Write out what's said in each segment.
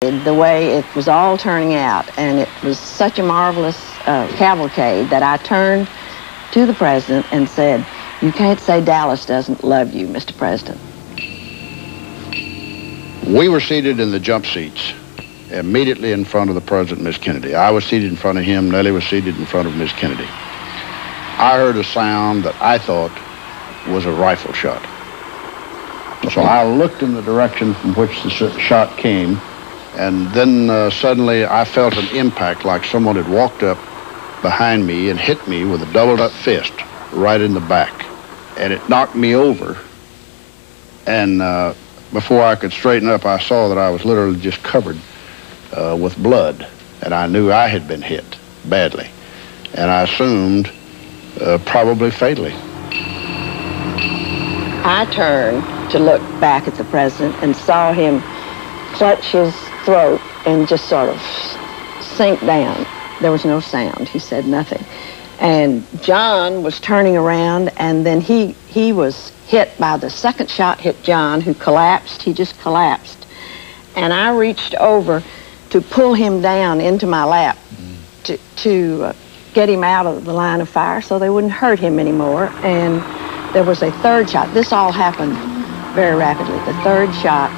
The way it was all turning out, and it was such a marvelous cavalcade that I turned to the president and said, "You can't say Dallas doesn't love you, Mr. President." We were seated in the jump seats immediately in front of the president, Miss Kennedy. I was seated in front of him. Nellie was seated in front of Miss Kennedy. I heard a sound that I thought was a rifle shot. So I looked in the direction from which the shot came, and then suddenly I felt an impact like someone had walked up behind me and hit me with a doubled-up fist right in the back. And it knocked me over. And before I could straighten up, I saw that I was literally just covered with blood. And I knew I had been hit badly. And I assumed probably fatally. I turned to look back at the president and saw him clutch his throat and just sort of sink down. There was no sound. He said nothing. And John was turning around, and then he was hit by the second shot, hit John, who collapsed. He just collapsed. And I reached over to pull him down into my lap to get him out of the line of fire so they wouldn't hurt him anymore. And there was a third shot. This all happened very rapidly. The third shot,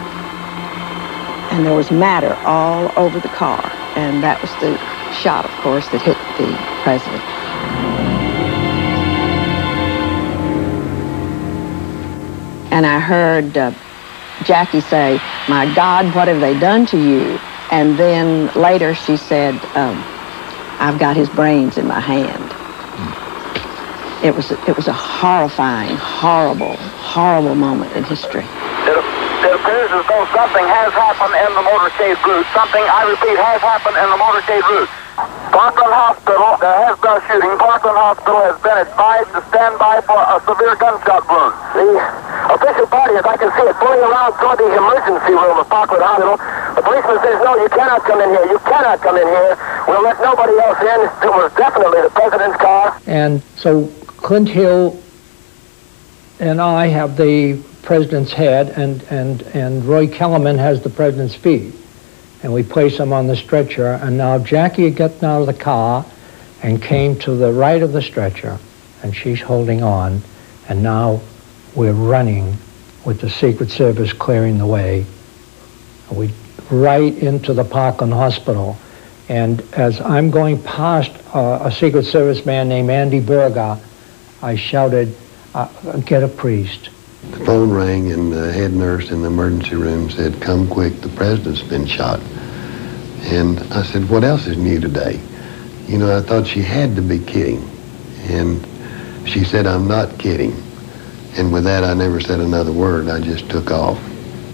and there was matter all over the car. And that was the shot, of course, that hit the president. And I heard Jackie say, "My God, what have they done to you?" And then later she said, "I've got his brains in my hand." It was a horrifying, horrible, horrible moment in history. It appears as though something has happened in the motorcade route. Something, I repeat, has happened in the motorcade route. Parkland Hospital, there has been a shooting. Parkland Hospital has been advised to stand by for a severe gunshot wound. The official party, as I can see it, pulling around toward the emergency room of Parkland Hospital. The policeman says, "No, you cannot come in here. You cannot come in here. We'll let nobody else in." It was definitely the president's car. And so Clint Hill and I have the president's head, and Roy Kellerman has the president's feet. And we place him on the stretcher, and now Jackie had gotten out of the car and came to the right of the stretcher, and she's holding on, and now we're running with the Secret Service clearing the way. We right into the Parkland Hospital. And as I'm going past a Secret Service man named Andy Berger, I shouted, "Get a priest." The phone rang, and the head nurse in the emergency room said, "Come quick, the president's been shot." And I said, "What else is new today?" You know, I thought she had to be kidding. And she said, "I'm not kidding." And with that, I never said another word. I just took off.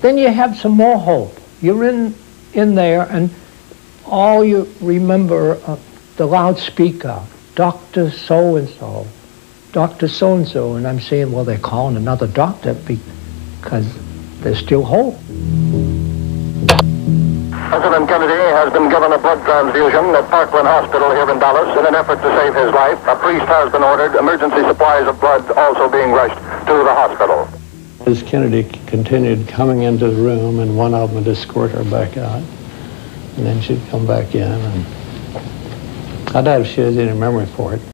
Then you have some more hope. You're in there, and all you remember, the loudspeaker, Dr. So-and-so. Dr. So-and-so, and I'm saying, well, they're calling another doctor because there's still hope. President Kennedy has been given a blood transfusion at Parkland Hospital here in Dallas in an effort to save his life. A priest has been ordered, emergency supplies of blood also being rushed to the hospital. As Kennedy continued coming into the room, and one of them would escort her back out, and then she'd come back in, and I doubt if she has any memory for it.